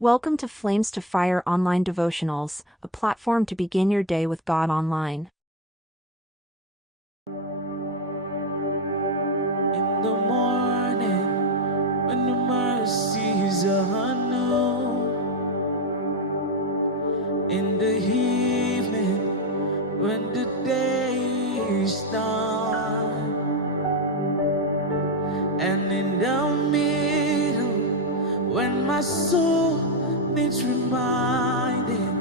Welcome to Flames to Fire Online Devotionals, a platform to begin your day with God online. In the morning, when the mercies are new, in the evening, when the day is done, and in the middle, when my soul needs reminding,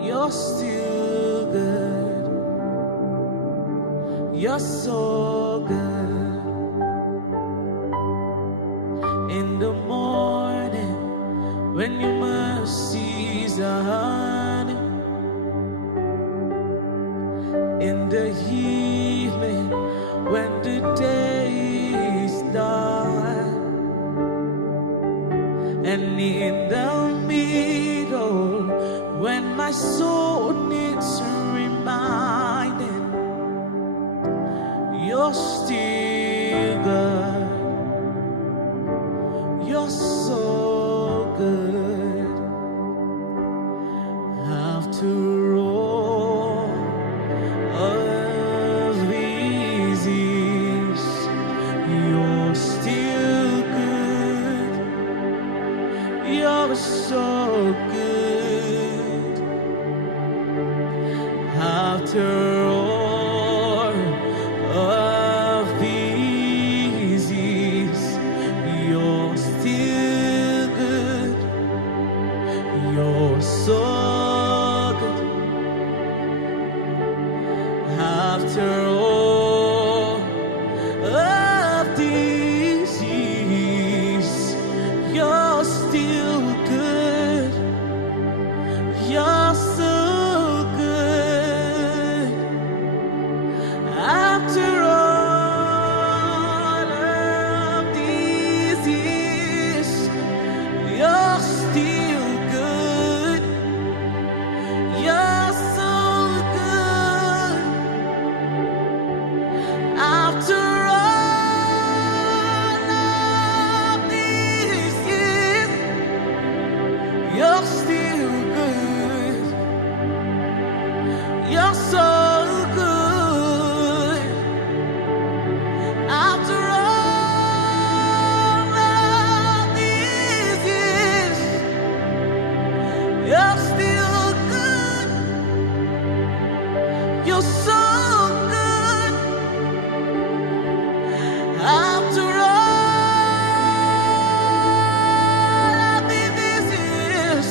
you're still good, you're so good. In the morning, when your mercies are new, in the evening, when the day is done, and in the middle, when my soul needs reminding, you're still good, you're so good. After all of these years, you're still good, you're so good. After all of these years, you're still good, you're so good. After all of these years, you're still good, you're so good. After all of these years, you're still good, you're so good. After all of these years, you're still good, you're so good. After all of these years, you're still good, you're so good. After all of these years,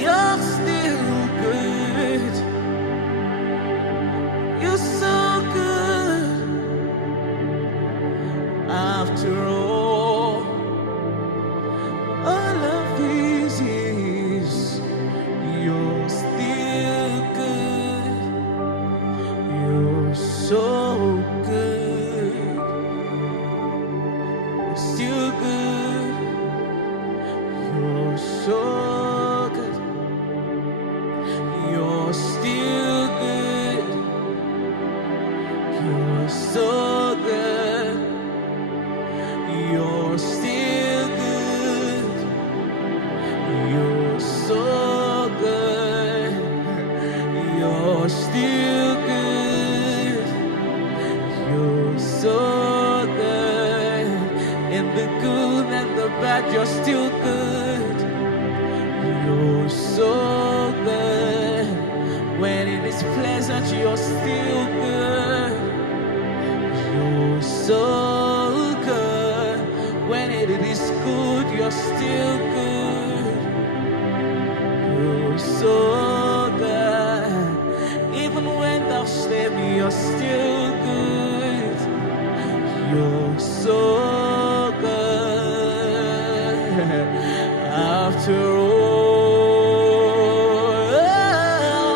you're still good, you're so good. After all of these years, you're still good, you're so good, you're still good, you're so good, you're still good, you're so good, you're still good, you're so good, you're still good, you're so good. In the good and the bad, you're still good, you're so good. When it is pleasant, you're still good, you're so good. When it is good, you're still good, you're so good. Even when thou slay me, you're still good, you're so good. After all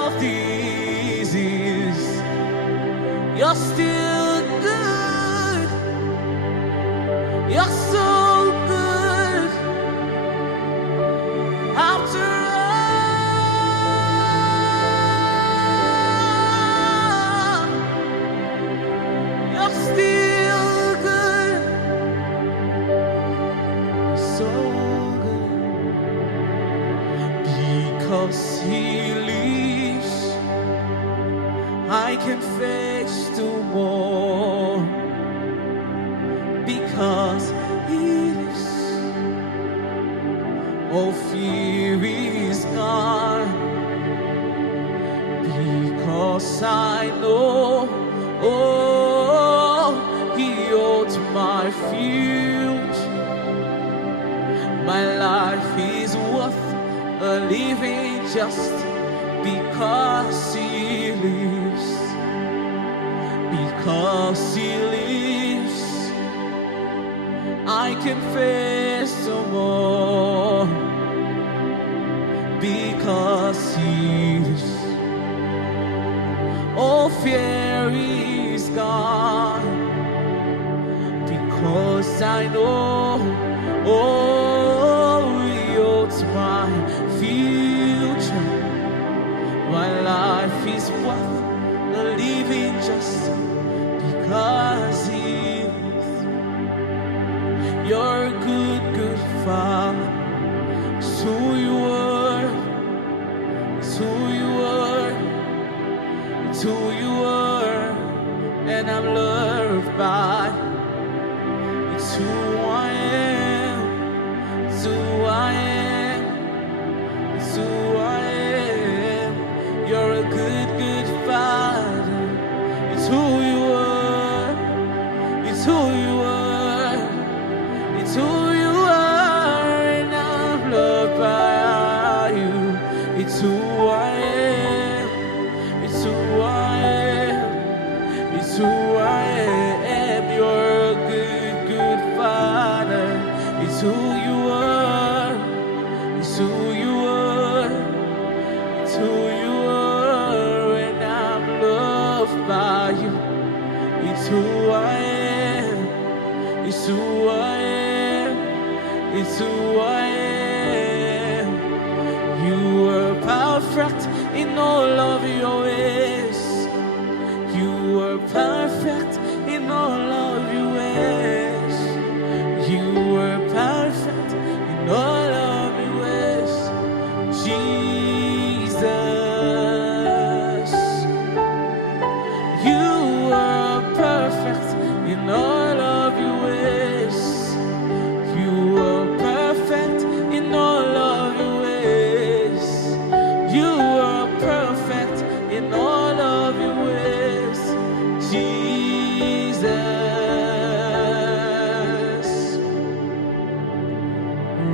of these years, you're still good, you're so good. After all, you're still good, so good. because He lives, I can face tomorrow. Because He lives, all fear is gone. Because I know, oh, He holds my future. My life is worth a living just because He lives. Because He lives, I can face tomorrow. Because He lives, all fear is gone. Because I know, oh, He holds my future. My life is worth the living just because He lives. You're a good, good Father. It's who You were. It's who You were. It's who You were. And I'm loved by. It's who I am. It's who I am. It's who I am. You're a good, good Father. It's who You were. It's who You were. It's who You are. And I'm loved by You. It's who I am. It's who I am. It's who I am. You're a good, good Father. It's who You are. It's who You are. It's who You are. And I'm loved by You. It's who I am. It's who I am. It's who I am. You are perfect in all of Your ways. You are perfect in all of Your ways. You are perfect in all of Your ways. Jesus, You are perfect in all of Your ways. You are perfect in all of Your ways. You are perfect in all of Your ways. Jesus.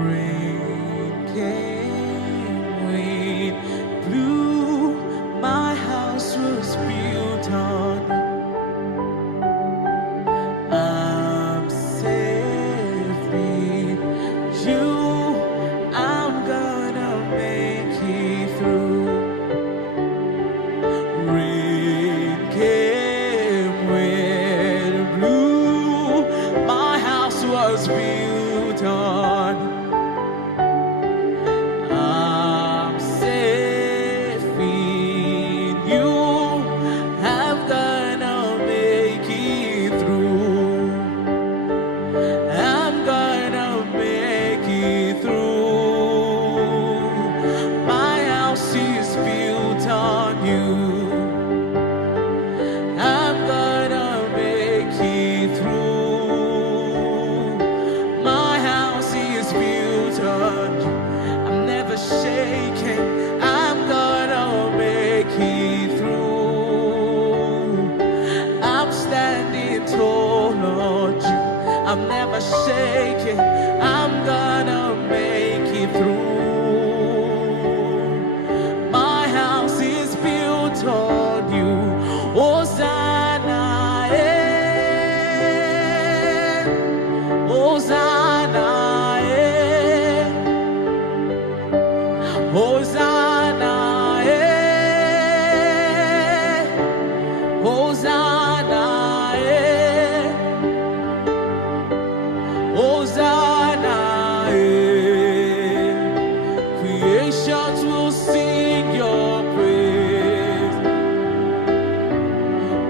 Rain came, wind blew, my house was built on. I'm safe with You. I'm gonna make it through. Rain came, wind blew, my house was built on. I'm safe in You. I'm gonna make it through. I'm gonna make it through. My house is built on You. I'm gonna make it through. My house is built on You. I'm never shaking. I'm gonna make it through. I'm standing tall on You. I'm never shaking. I'm gonna make it through. My house is built on You. Hosanna, eh. Hosanna, eh. Hosanna, eh. Hosanna, eh. Hosanna, eh. Creations will sing Your praise.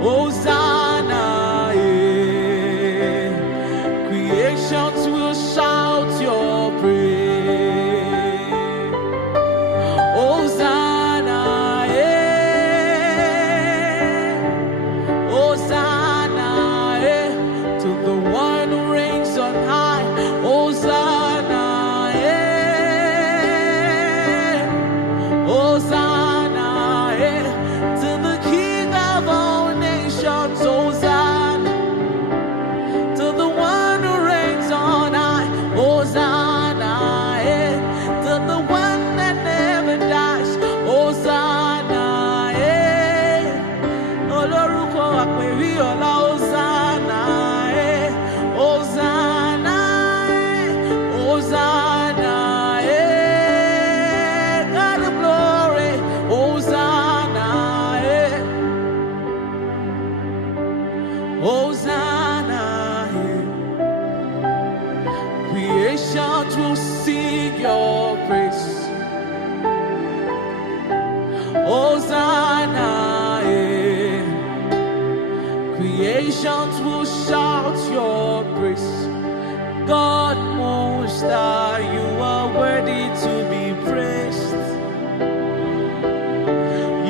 Hosanna, eh. Creations will shout Your praise. your praise. Hosanna, creations will shout your praise. God Most High, you are worthy to be praised.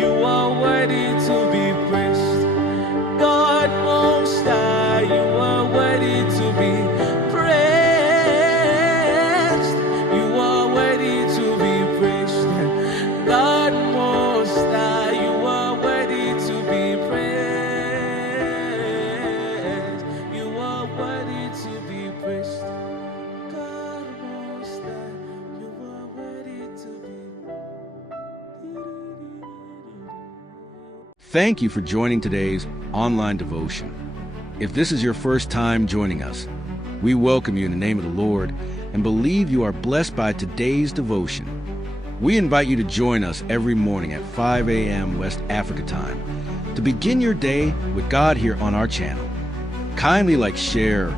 You are worthy to be praised. God Most High, you are worthy to be praised. You are worthy to be praised. God Most High, you are worthy to be praised. You are worthy to be praised. God Most High, you are worthy to be. Thank you for joining today's online devotion. If this is your first time joining us, we welcome you in the name of the Lord and believe you are blessed by today's devotion. We invite you to join us every morning at 5 a.m. West Africa time to begin your day with God here on our channel. Kindly share,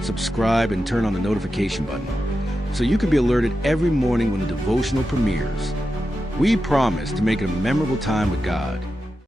subscribe, and turn on the notification button so you can be alerted every morning when the devotional premieres. We promise to make it a memorable time with God.